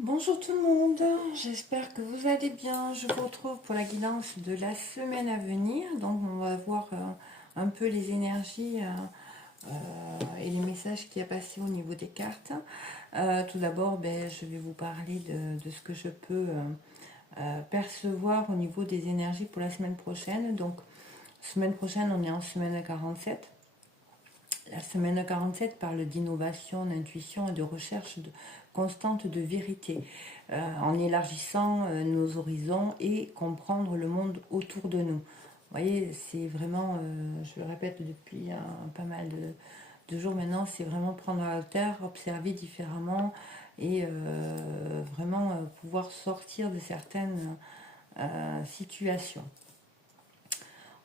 Bonjour tout le monde, j'espère que vous allez bien. Je vous retrouve pour la guidance de la semaine à venir. Donc on va voir un peu les énergies et les messages qui a passé au niveau des cartes. Tout d'abord, je vais vous parler de ce que je peux percevoir au niveau des énergies pour la semaine prochaine. Donc semaine prochaine, on est en semaine 47. La semaine 47 parle d'innovation, d'intuition et de recherche constante de vérité, en élargissant nos horizons et comprendre le monde autour de nous. Vous voyez, c'est vraiment, je le répète depuis pas mal de jours maintenant, c'est vraiment prendre à la hauteur, observer différemment et vraiment pouvoir sortir de certaines situations.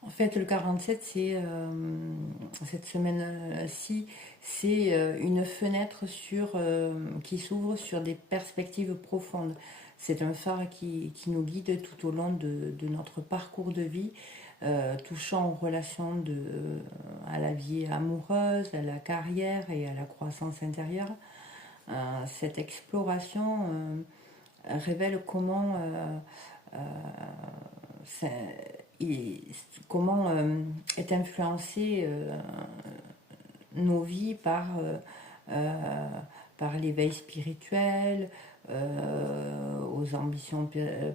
En fait, le 47, c'est cette semaine-ci, c'est une fenêtre qui s'ouvre sur des perspectives profondes. C'est un phare qui nous guide tout au long de notre parcours de vie, touchant aux relations à la vie amoureuse, à la carrière et à la croissance intérieure. Cette exploration révèle et comment est influencé nos vies par l'éveil spirituel, aux ambitions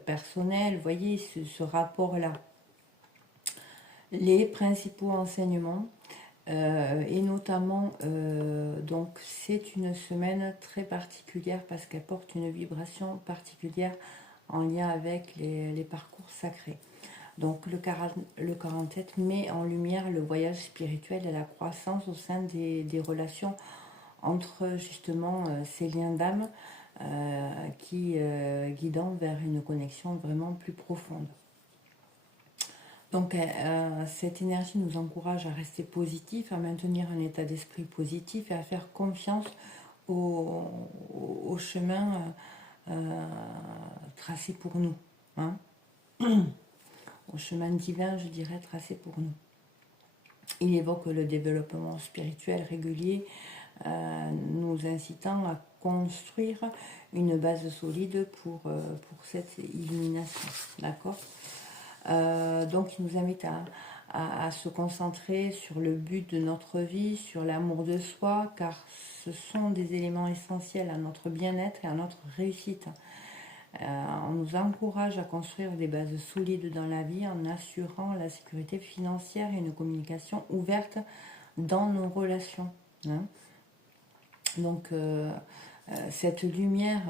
personnelles. Vous voyez ce rapport-là. Les principaux enseignements, et notamment, donc c'est une semaine très particulière parce qu'elle porte une vibration particulière en lien avec les parcours sacrés. Donc le 47 met en lumière le voyage spirituel et la croissance au sein des relations entre justement ces liens d'âme qui guidant vers une connexion vraiment plus profonde. Donc cette énergie nous encourage à rester positif, à maintenir un état d'esprit positif et à faire confiance au chemin tracé pour nous. Hein, au chemin divin, je dirais, tracé pour nous. Il évoque le développement spirituel régulier, nous incitant à construire une base solide pour cette illumination. D'accord. Donc il nous invite à se concentrer sur le but de notre vie, sur l'amour de soi, car ce sont des éléments essentiels à notre bien-être et à notre réussite. On nous encourage à construire des bases solides dans la vie en assurant la sécurité financière et une communication ouverte dans nos relations. Hein. Donc cette lumière,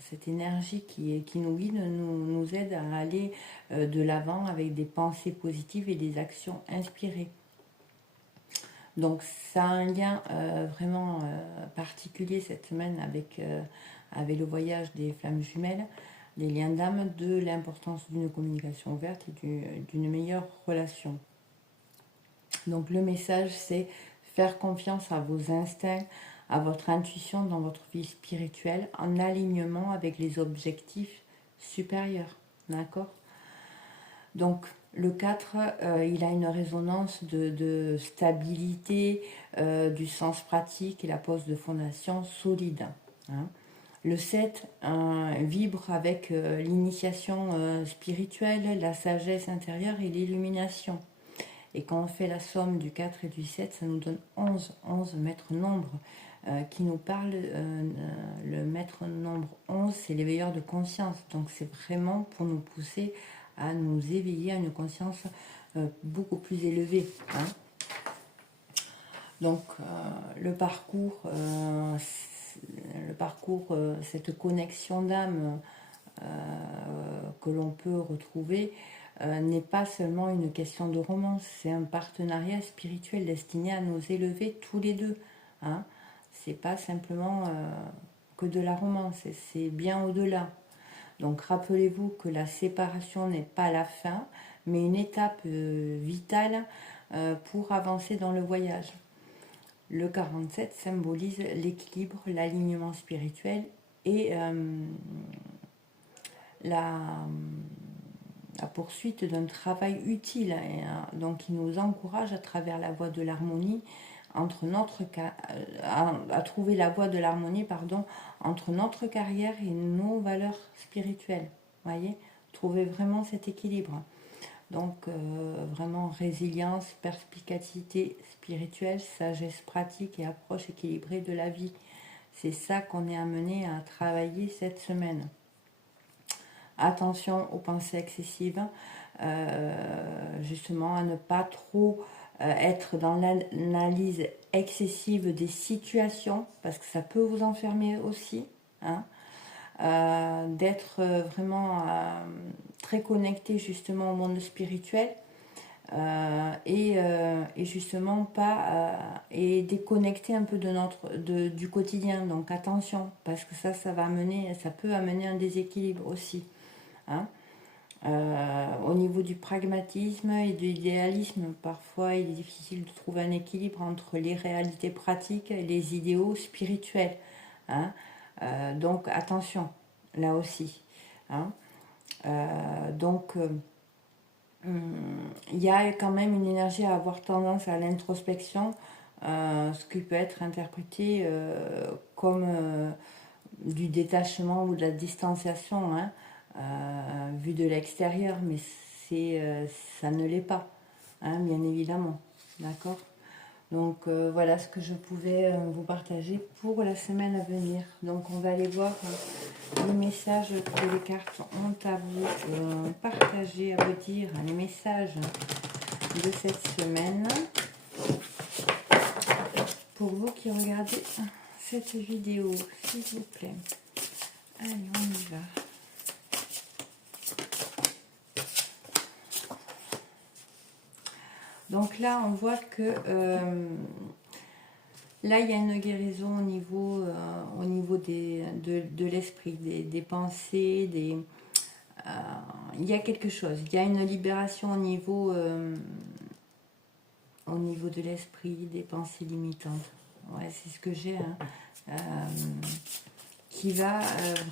cette énergie qui nous guide nous aide à aller de l'avant avec des pensées positives et des actions inspirées. Donc ça a un lien vraiment particulier cette semaine avec le voyage des flammes jumelles, les liens d'âme, de l'importance d'une communication ouverte et d'une meilleure relation. Donc le message, c'est faire confiance à vos instincts, à votre intuition dans votre vie spirituelle, en alignement avec les objectifs supérieurs. D'accord. Donc le 4, il a une résonance de stabilité, du sens pratique et la pose de fondation solide. Hein. Le 7 vibre avec l'initiation spirituelle, la sagesse intérieure et l'illumination. Et quand on fait la somme du 4 et du 7, ça nous donne 11. 11 maître nombre qui nous parle. Le maître nombre 11, c'est l'éveilleur de conscience. Donc c'est vraiment pour nous pousser à nous éveiller à une conscience beaucoup plus élevée. Hein. Donc le parcours, cette connexion d'âme que l'on peut retrouver n'est pas seulement une question de romance, c'est un partenariat spirituel destiné à nous élever tous les deux. Hein. C'est pas simplement que de la romance, c'est bien au-delà. Donc rappelez-vous que la séparation n'est pas la fin, mais une étape vitale pour avancer dans le voyage. Le 47 symbolise l'équilibre, l'alignement spirituel et la poursuite d'un travail utile. Et, donc il nous encourage à travers la voie de l'harmonie entre à trouver la voie de l'harmonie, pardon, entre notre carrière et nos valeurs spirituelles. Voyez, trouver vraiment cet équilibre. Donc vraiment résilience, perspicacité spirituelle, sagesse pratique et approche équilibrée de la vie. C'est ça qu'on est amené à travailler cette semaine. Attention aux pensées excessives, justement à ne pas trop être dans l'analyse excessive des situations, parce que ça peut vous enfermer aussi, hein. D'être vraiment très connecté justement au monde spirituel, et justement pas et déconnecté un peu du quotidien. Donc attention, parce que ça peut amener un déséquilibre aussi, hein. Au niveau du pragmatisme et de l'idéalisme, parfois il est difficile de trouver un équilibre entre les réalités pratiques et les idéaux spirituels, hein. Donc attention, là aussi, hein. Donc il y a quand même une énergie à avoir tendance à l'introspection, ce qui peut être interprété comme du détachement ou de la distanciation, hein, vu de l'extérieur, mais ça ne l'est pas, hein, bien évidemment, d'accord. Donc voilà ce que je pouvais vous partager pour la semaine à venir. Donc on va aller voir les messages que les cartes ont à vous partager, à vous dire, les messages de cette semaine. Pour vous qui regardez cette vidéo, s'il vous plaît. Allez, on y va. Donc là, on voit que là, il y a une guérison au niveau de l'esprit, des pensées, il y a quelque chose. Il y a une libération au niveau de l'esprit, des pensées limitantes. Ouais, c'est ce que j'ai, hein, qui va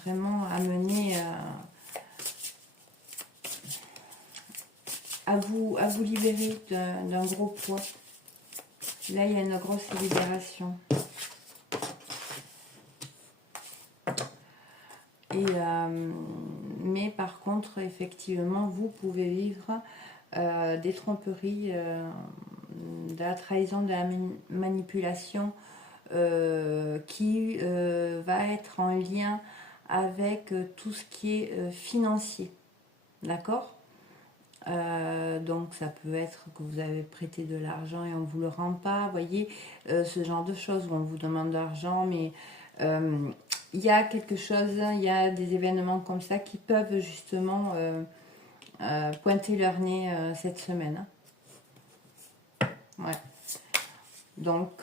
vraiment amener à vous libérer d'un gros poids. Là, il y a une grosse libération. Et, mais par contre, effectivement, vous pouvez vivre des tromperies, de la trahison, de la manipulation, qui va être en lien avec tout ce qui est financier. D'accord ? Donc ça peut être que vous avez prêté de l'argent et on ne vous le rend pas, vous voyez, ce genre de choses où on vous demande de l'argent, mais il y a quelque chose, il y a des événements comme ça qui peuvent justement pointer leur nez cette semaine. Ouais. Donc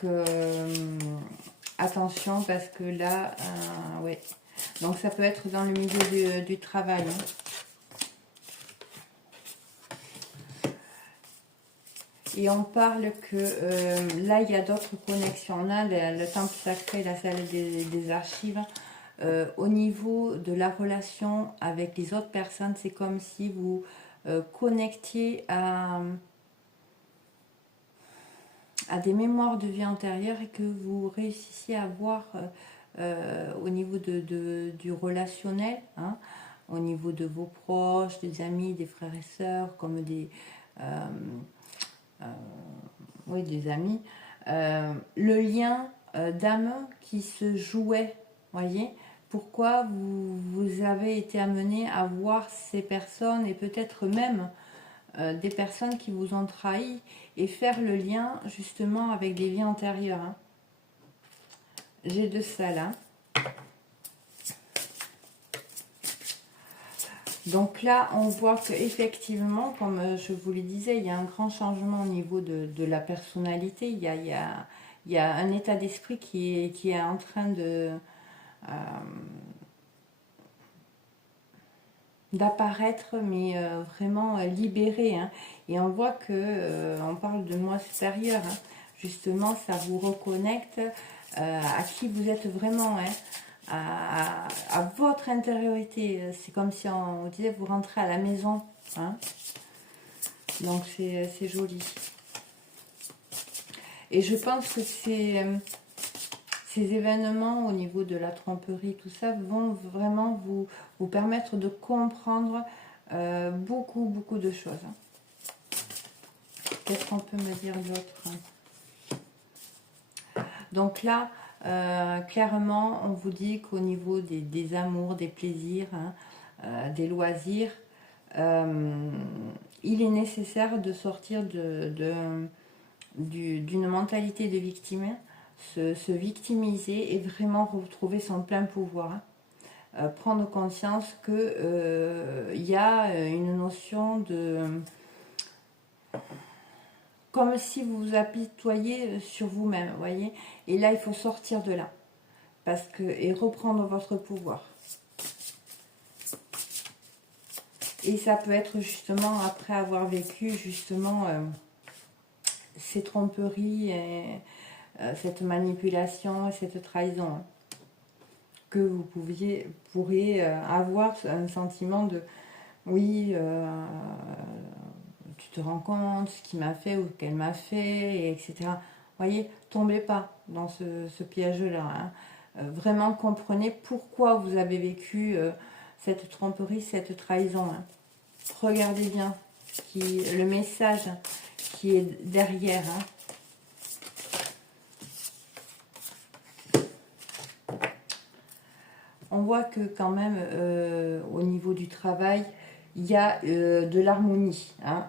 attention, parce que là, ouais. Donc ça peut être dans le milieu du travail, hein. Et on parle que là, il y a d'autres connexions. On a le temple sacré, la salle des archives. Au niveau de la relation avec les autres personnes, c'est comme si vous connectiez à des mémoires de vie antérieure et que vous réussissiez à voir au niveau du relationnel, hein, au niveau de vos proches, des amis, des frères et sœurs, comme oui, des amis, le lien d'âme qui se jouait, voyez, pourquoi vous avez été amené à voir ces personnes et peut-être même des personnes qui vous ont trahi et faire le lien justement avec des vies antérieures, hein. J'ai de ça là. Donc là, on voit qu'effectivement, comme je vous le disais, il y a un grand changement au niveau de la personnalité. Il y a un état d'esprit qui est en train d'apparaître, mais vraiment libéré, hein. Et on voit que on parle de moi supérieur, hein. Justement, ça vous reconnecte à qui vous êtes vraiment, hein. À votre intériorité. C'est comme si on disait vous rentrez à la maison, hein. Donc c'est joli. Et je pense que ces événements au niveau de la tromperie, tout ça, vont vraiment vous permettre de comprendre beaucoup de choses. Qu'est-ce qu'on peut me dire d'autre? Donc là, clairement, on vous dit qu'au niveau des amours, des plaisirs, des loisirs, il est nécessaire de sortir d'une mentalité de victime, se victimiser et vraiment retrouver son plein pouvoir. Prendre conscience que y a une notion de... comme si vous vous apitoyez sur vous-même, vous voyez. Et là, il faut sortir de là. Et reprendre votre pouvoir. Et ça peut être justement après avoir vécu justement ces tromperies, et, cette manipulation et cette trahison. Que vous pourrez avoir un sentiment de oui, tu te rends compte ce qu'il m'a fait ou qu'elle m'a fait, et etc. Vous voyez, tombez pas dans ce piège-là. Hein. Vraiment comprenez pourquoi vous avez vécu cette tromperie, cette trahison. Hein. Regardez bien le message qui est derrière. Hein. On voit que quand même au niveau du travail, il y a de l'harmonie. Hein.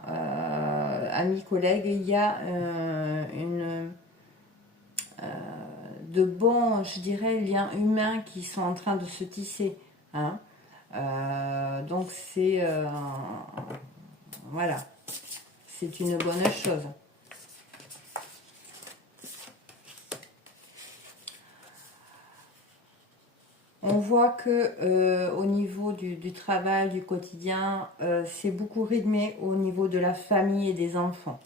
Amis, collègues, il y a de bons, je dirais, liens humains qui sont en train de se tisser. Hein. Donc c'est... voilà. C'est une bonne chose. On voit que au niveau du travail, du quotidien, c'est beaucoup rythmé au niveau de la famille et des enfants.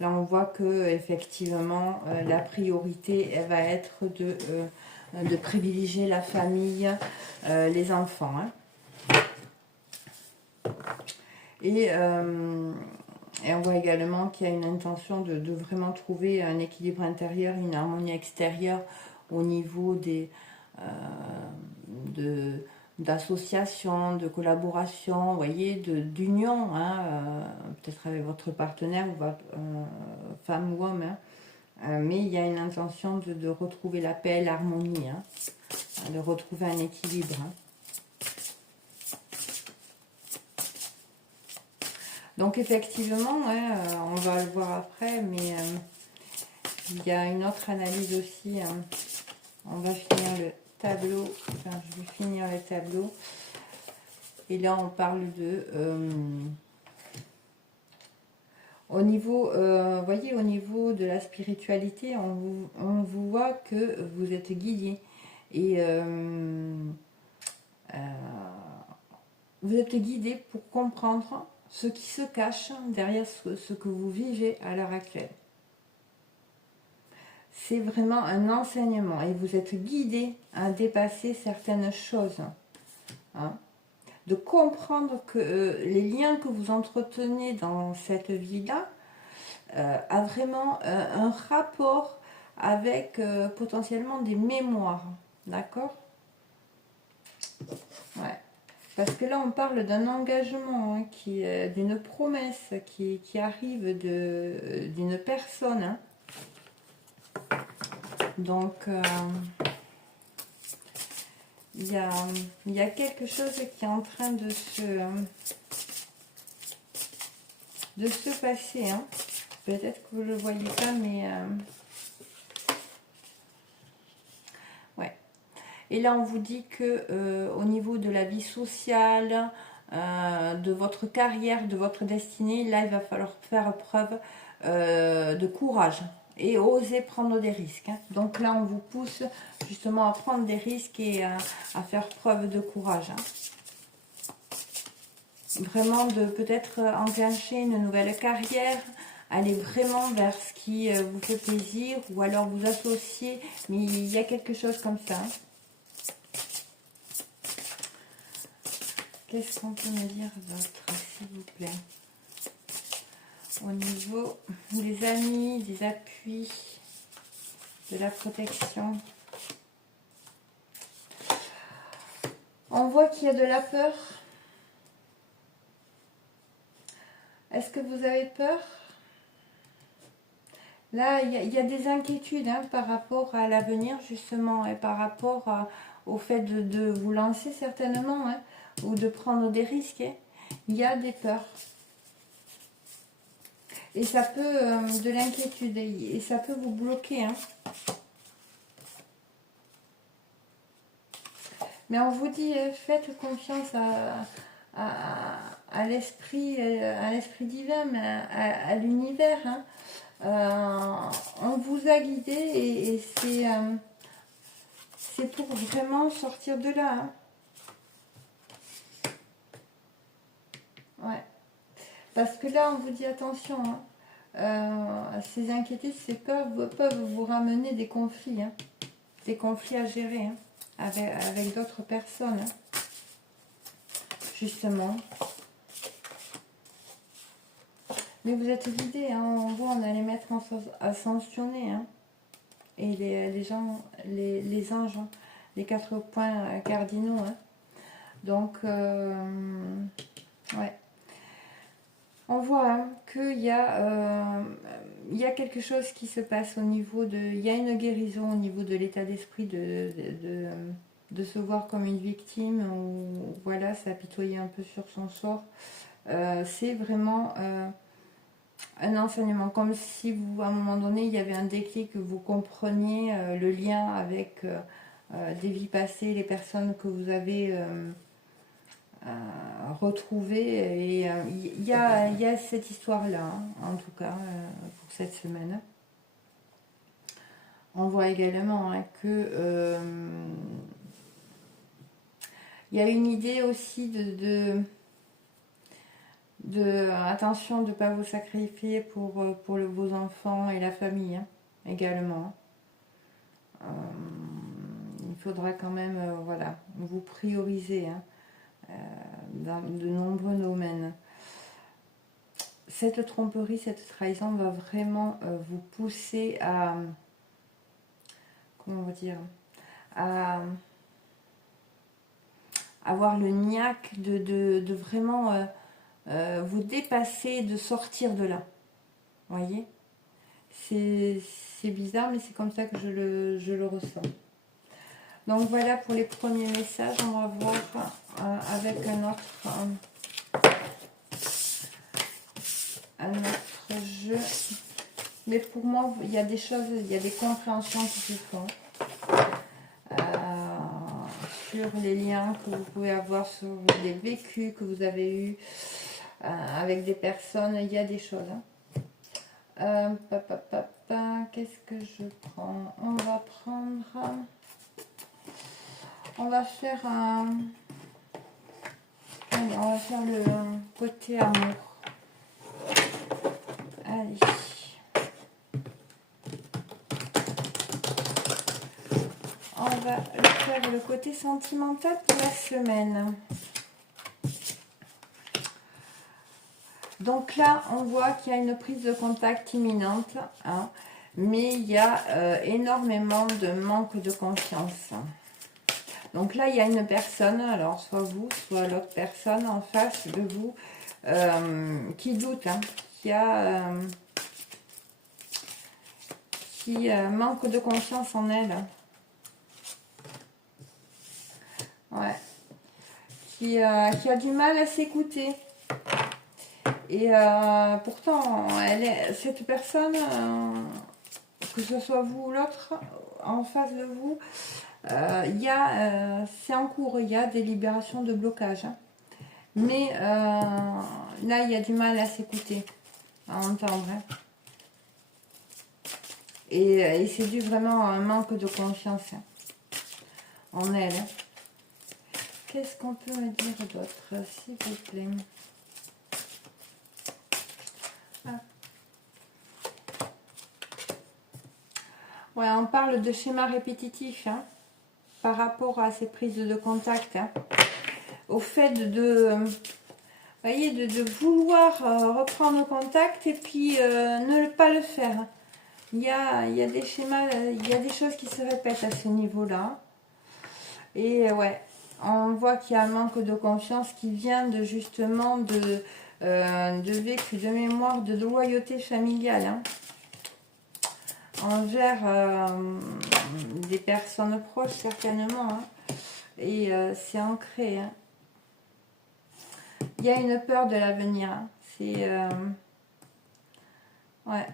Là, on voit que effectivement, la priorité, elle va être de privilégier la famille, les enfants. Hein. Et on voit également qu'il y a une intention de vraiment trouver un équilibre intérieur, une harmonie extérieure au niveau d'association, de collaboration, vous voyez, d'union, hein, peut-être avec votre partenaire ou votre femme ou homme, hein, mais il y a une intention de retrouver la paix, l'harmonie, hein, de retrouver un équilibre. Hein. Donc effectivement, ouais, on va le voir après, mais il y a une autre analyse aussi. Hein. On va finir le tableau, enfin je vais finir le tableau. Et là on parle de... au niveau, voyez, au niveau de la spiritualité, on vous voit que vous êtes guidé. Et vous êtes guidé pour comprendre ce qui se cache derrière ce que vous vivez à l'heure actuelle. C'est vraiment un enseignement et vous êtes guidé à dépasser certaines choses. Hein. De comprendre que les liens que vous entretenez dans cette vie-là a vraiment un rapport avec potentiellement des mémoires. D'accord? Ouais. Parce que là, on parle d'un engagement, hein, d'une promesse qui arrive d'une personne. Hein. Donc, il y a quelque chose qui est en train de se passer. Hein. Peut-être que vous ne le voyez pas, mais... ouais. Et là, on vous dit que au niveau de la vie sociale, de votre carrière, de votre destinée, là, il va falloir faire preuve de courage et oser prendre des risques. Hein. Donc là, on vous pousse justement à prendre des risques et à faire preuve de courage. Hein. Vraiment de peut-être enclencher une nouvelle carrière, aller vraiment vers ce qui vous fait plaisir ou alors vous associer, mais il y a quelque chose comme ça. Hein. Qu'est-ce qu'on peut me dire d'autre, s'il vous plaît? au niveau des amis, des appuis, de la protection. On voit qu'il y a de la peur. Est-ce que vous avez peur? Là, il y a des inquiétudes hein, par rapport à l'avenir, justement, et par rapport au fait de vous lancer, certainement, hein, ou de prendre des risques. Hein. Il y a des peurs. Et ça peut, de l'inquiétude, et ça peut vous bloquer. Hein. Mais on vous dit, faites confiance à l'esprit divin, à l'univers. Hein. On vous a guidé et c'est pour vraiment sortir de là. Hein. Ouais. Parce que là, on vous dit attention. Hein. Ces inquiétudes, ces peurs peuvent vous ramener des conflits. Hein. Des conflits à gérer hein, avec d'autres personnes. Hein. Justement. Mais vous êtes guidés, hein, on voit, on a les maîtres ascensionnés, hein, et les anges, hein, les 4 points cardinaux. Hein. Donc, ouais. On voit hein, qu'il y a quelque chose qui se passe au niveau de... Il y a une guérison au niveau de l'état d'esprit de se voir comme une victime, ou voilà, s'apitoyer un peu sur son sort. C'est vraiment... un enseignement, comme si vous, à un moment donné, il y avait un déclic, que vous compreniez le lien avec des vies passées, les personnes que vous avez retrouvées. Et il y a cette histoire-là, hein, en tout cas, pour cette semaine. On voit également hein, que il y a une idée aussi attention de ne pas vous sacrifier pour vos enfants et la famille hein, également. Il faudra quand même voilà, vous prioriser hein, dans de nombreux domaines. Cette tromperie, cette trahison va vraiment vous pousser à, comment on va dire, à avoir le niaque de vraiment vous dépasser, de sortir de là. Vous voyez, c'est bizarre, mais c'est comme ça que je le ressens. Donc voilà pour les premiers messages. On va voir avec un autre jeu. Mais pour moi, il y a des choses, il y a des compréhensions qui se font sur les liens que vous pouvez avoir, sur les vécus que vous avez eus avec des personnes. Il y a des choses. Hein. Qu'est-ce que je prends? On va prendre... On va faire un... Allez, on va faire le côté amour. Allez. On va faire le côté sentimental pour la semaine. Donc là, on voit qu'il y a une prise de contact imminente, hein, mais il y a énormément de manque de confiance. Donc là, il y a une personne, alors soit vous, soit l'autre personne en face de vous, qui doute, hein, qui manque de confiance en elle. Ouais. Qui a du mal à s'écouter. Et pourtant, cette personne, que ce soit vous ou l'autre, en face de vous, c'est en cours, il y a des libérations de blocage. Hein. Mais là, il y a du mal à s'écouter, à entendre. Hein. Et c'est dû vraiment à un manque de confiance hein, en elle. Hein. Qu'est-ce qu'on peut me dire d'autre, s'il vous plaît? Ouais, on parle de schéma répétitif hein, par rapport à ces prises de contact. Hein, au fait voyez, de vouloir reprendre contact et puis ne pas le faire. Il y a des schémas, il y a des choses qui se répètent à ce niveau-là. Et ouais, on voit qu'il y a un manque de confiance qui vient de justement de vécu, de mémoire, de loyauté familiale. Hein, envers des personnes proches certainement. Hein, et c'est ancré. Hein. Il y a une peur de l'avenir. Hein, c'est... ouais.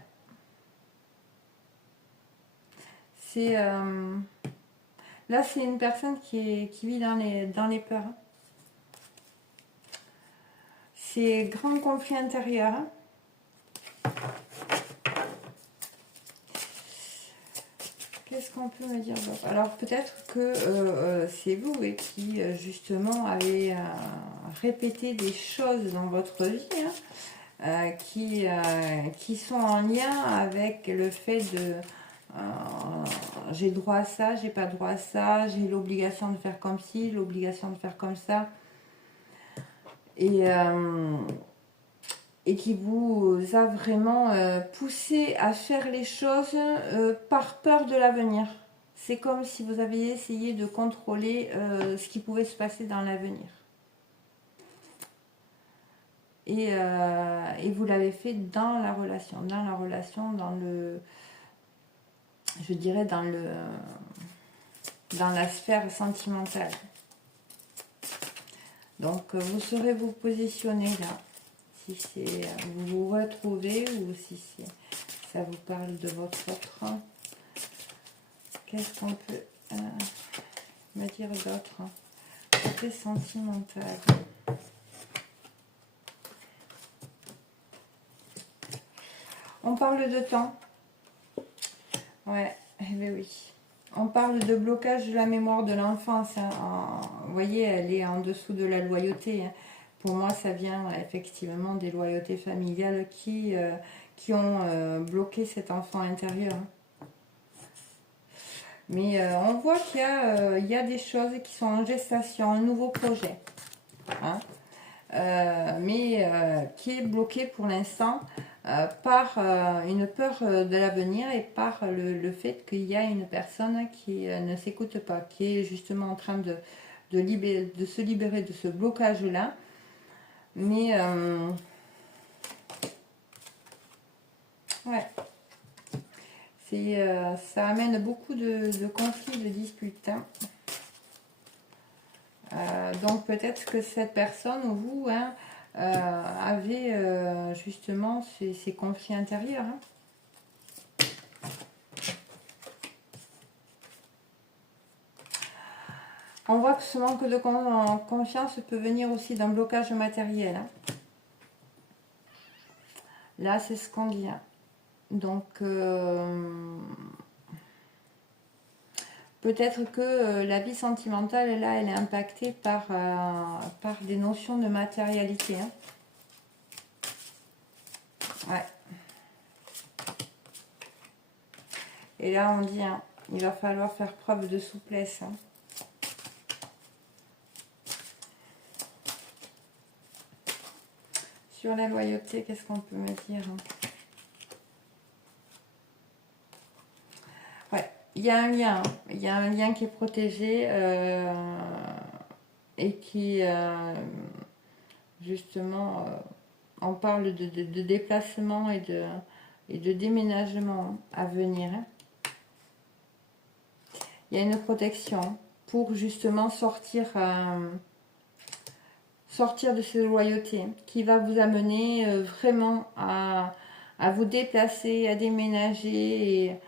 C'est... là, c'est une personne qui vit dans les peurs. C'est grand conflit intérieur. Qu'est-ce qu'on peut me dire d'autre? Alors, peut-être que c'est vous qui, justement, avez répété des choses dans votre vie qui sont en lien avec le fait de... j'ai droit à ça, j'ai pas droit à ça, j'ai l'obligation de faire comme ci, l'obligation de faire comme ça. Et qui vous a vraiment poussé à faire les choses par peur de l'avenir. C'est comme si vous aviez essayé de contrôler ce qui pouvait se passer dans l'avenir. Et vous l'avez fait dans la relation, dans le... Je dirais dans la sphère sentimentale. Donc vous saurez vous positionner là. Si c'est vous vous retrouvez ou si ça vous parle de votre autre. Qu'est-ce qu'on peut me dire d'autre? Côté sentimental. On parle de temps. Ouais, eh bien oui. On parle de blocage de la mémoire de l'enfance. Hein. Vous voyez, elle est en dessous de la loyauté. Hein. Pour moi, ça vient effectivement des loyautés familiales qui ont bloqué cet enfant intérieur. Mais on voit qu'il y a des choses qui sont en gestation, un nouveau projet. Hein, mais qui est bloqué pour l'instant par une peur de l'avenir et par le fait qu'il y a une personne qui ne s'écoute pas, qui est justement en train de se libérer de ce blocage-là. Mais ouais, ça amène beaucoup de conflits, de disputes. Hein. Donc peut-être que cette personne ou vous avez justement ces conflits intérieurs. Hein. On voit que ce manque de confiance peut venir aussi d'un blocage matériel. Hein. Là, c'est ce qu'on dit. Hein. Donc, peut-être que la vie sentimentale, là, elle est impactée par des notions de matérialité. Hein. Ouais. Et là, on dit, hein, il va falloir faire preuve de souplesse. Hein. Sur la loyauté, qu'est-ce qu'on peut me dire? Ouais, il y a un lien. Hein. Il y a un lien qui est protégé et qui, justement, on parle de déplacement et de déménagement à venir. Hein. Il y a une protection pour justement sortir de ces loyautés qui va vous amener vraiment à vous déplacer, à déménager.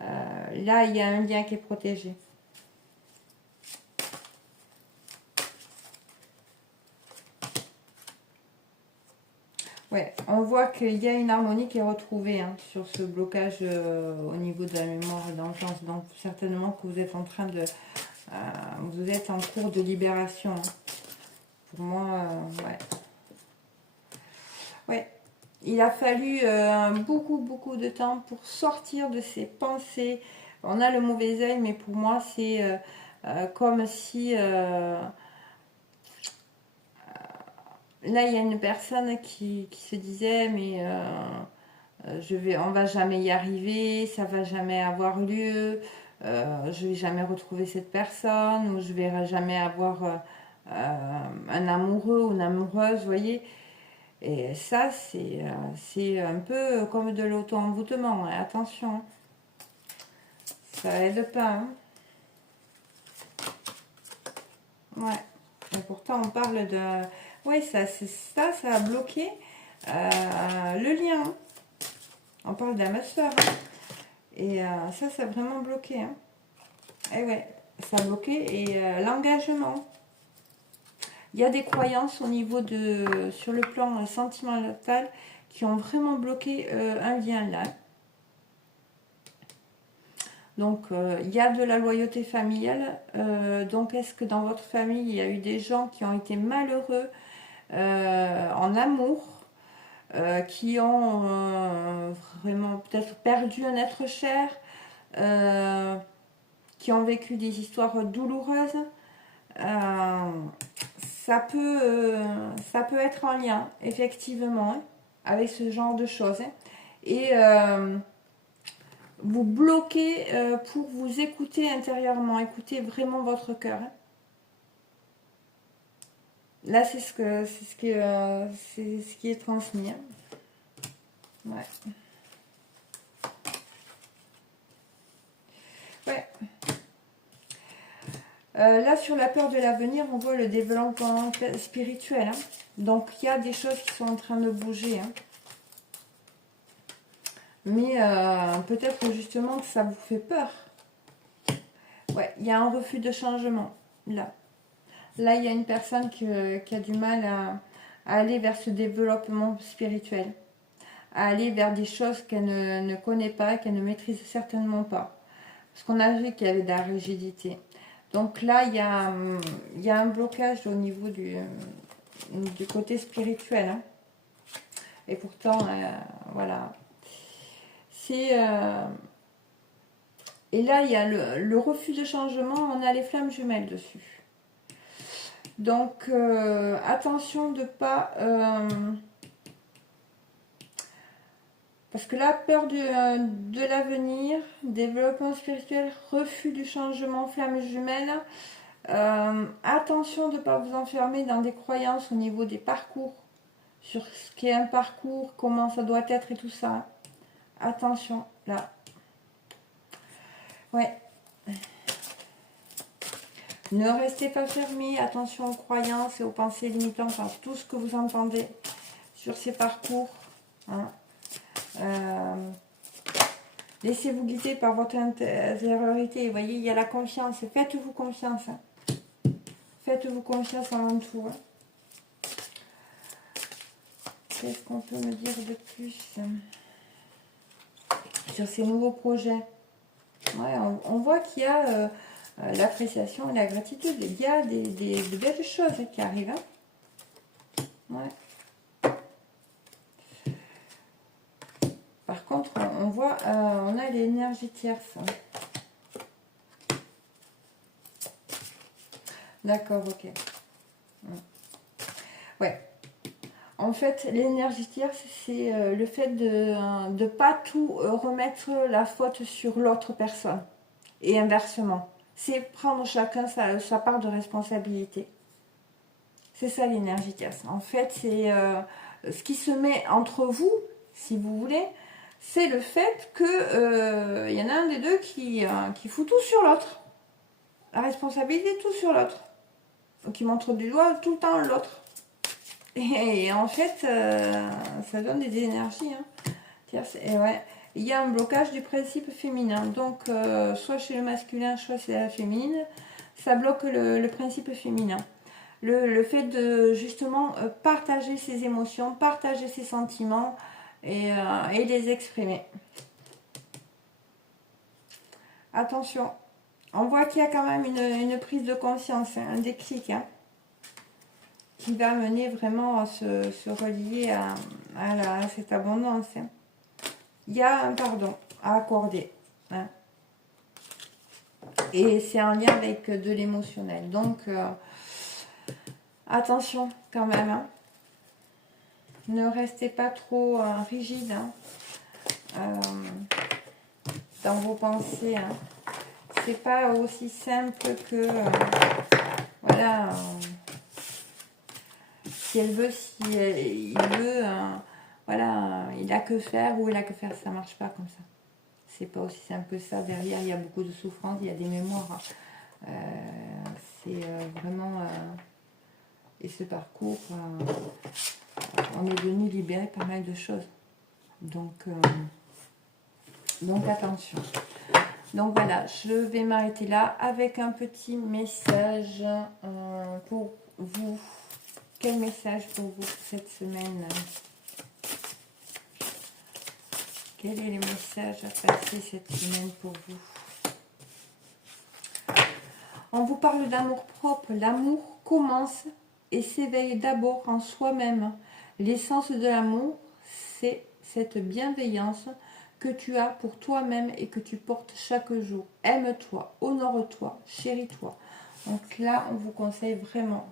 Et là, il y a un lien qui est protégé. Ouais, on voit qu'il y a une harmonie qui est retrouvée hein, sur ce blocage au niveau de la mémoire et d'enfance. Donc certainement que vous êtes en train de... vous êtes en cours de libération. Hein. Pour moi, ouais. Ouais, il a fallu beaucoup de temps pour sortir de ces pensées. On a le mauvais œil, mais pour moi, c'est comme si là, il y a une personne qui se disait, mais on va jamais y arriver, ça va jamais avoir lieu, je vais jamais retrouver cette personne, ou je vais jamais avoir un amoureux ou une amoureuse, vous voyez. Et ça, c'est un peu comme de l'auto-envoûtement, hein. Attention, ça aide pas, hein. Ouais, et pourtant on parle de... Oui, ça a bloqué le lien, hein. On parle d'âme sœur, hein. Et ça a vraiment bloqué, hein. Et ouais, ça a bloqué. Et l'engagement. Il y a des croyances au niveau de... sur le plan sentimental qui ont vraiment bloqué un lien là. Donc, il y a de la loyauté familiale. Donc, est-ce que dans votre famille, il y a eu des gens qui ont été malheureux en amour, qui ont vraiment peut-être perdu un être cher, qui ont vécu des histoires douloureuses? Ça peut être en lien, effectivement, hein, avec ce genre de choses, hein. Et vous bloquez pour vous écouter intérieurement, écoutez vraiment votre cœur, hein. Là, c'est ce qui est transmis, hein. Ouais. Ouais. Là, sur la peur de l'avenir, on voit le développement spirituel, hein. Donc, il y a des choses qui sont en train de bouger, hein. Mais peut-être justement que ça vous fait peur. Ouais, il y a un refus de changement, là. Là, il y a une personne qui a du mal à aller vers ce développement spirituel, à aller vers des choses qu'elle ne connaît pas, qu'elle ne maîtrise certainement pas. Parce qu'on a vu qu'il y avait de la rigidité. Donc là, il y a un blocage au niveau du côté spirituel, hein. Et pourtant, voilà. Et là, il y a le refus de changement, on a les flammes jumelles dessus. Donc, attention de ne pas... parce que la peur de l'avenir, développement spirituel, refus du changement, flammes jumelles, attention de ne pas vous enfermer dans des croyances au niveau des parcours, sur ce qu'est un parcours, comment ça doit être et tout ça. Attention, là. Ouais. Ne restez pas fermés, attention aux croyances et aux pensées limitantes, à tout ce que vous entendez sur ces parcours, hein. Laissez-vous guider par votre intériorité. Vous voyez, il y a la confiance. Faites-vous confiance, hein. Faites-vous confiance avant tout, hein. Qu'est-ce qu'on peut me dire de plus sur ces nouveaux projets? Ouais, on voit qu'il y a l'appréciation et la gratitude. Il y a de belles choses qui arrivent, hein. Ouais. Par contre, on voit, on a l'énergie tierce. D'accord, ok. Ouais. En fait, l'énergie tierce, c'est le fait de ne pas tout remettre la faute sur l'autre personne. Et inversement. C'est prendre chacun sa part de responsabilité. C'est ça l'énergie tierce. En fait, c'est ce qui se met entre vous, si vous voulez, c'est le fait que y en a un des deux qui fout tout sur l'autre. La responsabilité, tout sur l'autre. Qui montre du doigt tout le temps l'autre. Et en fait, ça donne des énergies, hein. Et ouais, il y a un blocage du principe féminin. Donc, soit chez le masculin, soit chez la féminine, ça bloque le principe féminin. Le fait de justement partager ses émotions, partager ses sentiments et les exprimer. Attention, on voit qu'il y a quand même une prise de conscience, hein, un déclic, hein, qui va mener vraiment à se relier à cette abondance, hein. Il y a un pardon à accorder, hein. Et c'est en lien avec de l'émotionnel. Donc, attention quand même, hein. Ne restez pas trop rigide hein, dans vos pensées. Hein. C'est pas aussi simple que voilà. Si elle veut, si il veut, voilà, il a que faire ou il a que faire, ça marche pas comme ça. C'est pas aussi simple que ça. Derrière, il y a beaucoup de souffrance, il y a des mémoires. C'est vraiment et ce parcours, on est venu libérer pas mal de choses. Donc attention. Donc voilà, je vais m'arrêter là avec un petit message pour vous. Quel message pour vous cette semaine? Quel est le message à passer cette semaine pour vous? On vous parle d'amour propre. L'amour commence et s'éveille d'abord en soi-même. L'essence de l'amour, c'est cette bienveillance que tu as pour toi-même et que tu portes chaque jour. Aime-toi, honore-toi, chéris-toi. Donc là, on vous conseille vraiment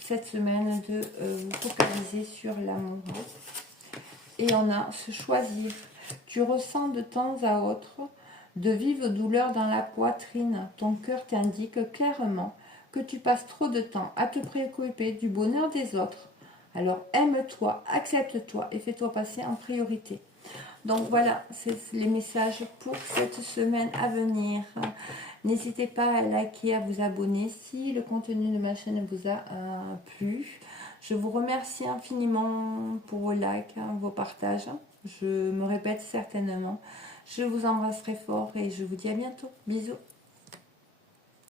cette semaine de vous focaliser sur l'amour. Et on a se choisir. Tu ressens de temps à autre de vives douleurs dans la poitrine. Ton cœur t'indique clairement que tu passes trop de temps à te préoccuper du bonheur des autres. Alors aime-toi, accepte-toi et fais-toi passer en priorité. Donc voilà, c'est les messages pour cette semaine à venir. N'hésitez pas à liker, à vous abonner si le contenu de ma chaîne vous a plu. Je vous remercie infiniment pour vos likes, vos partages. Je me répète certainement. Je vous embrasse très fort et je vous dis à bientôt. Bisous.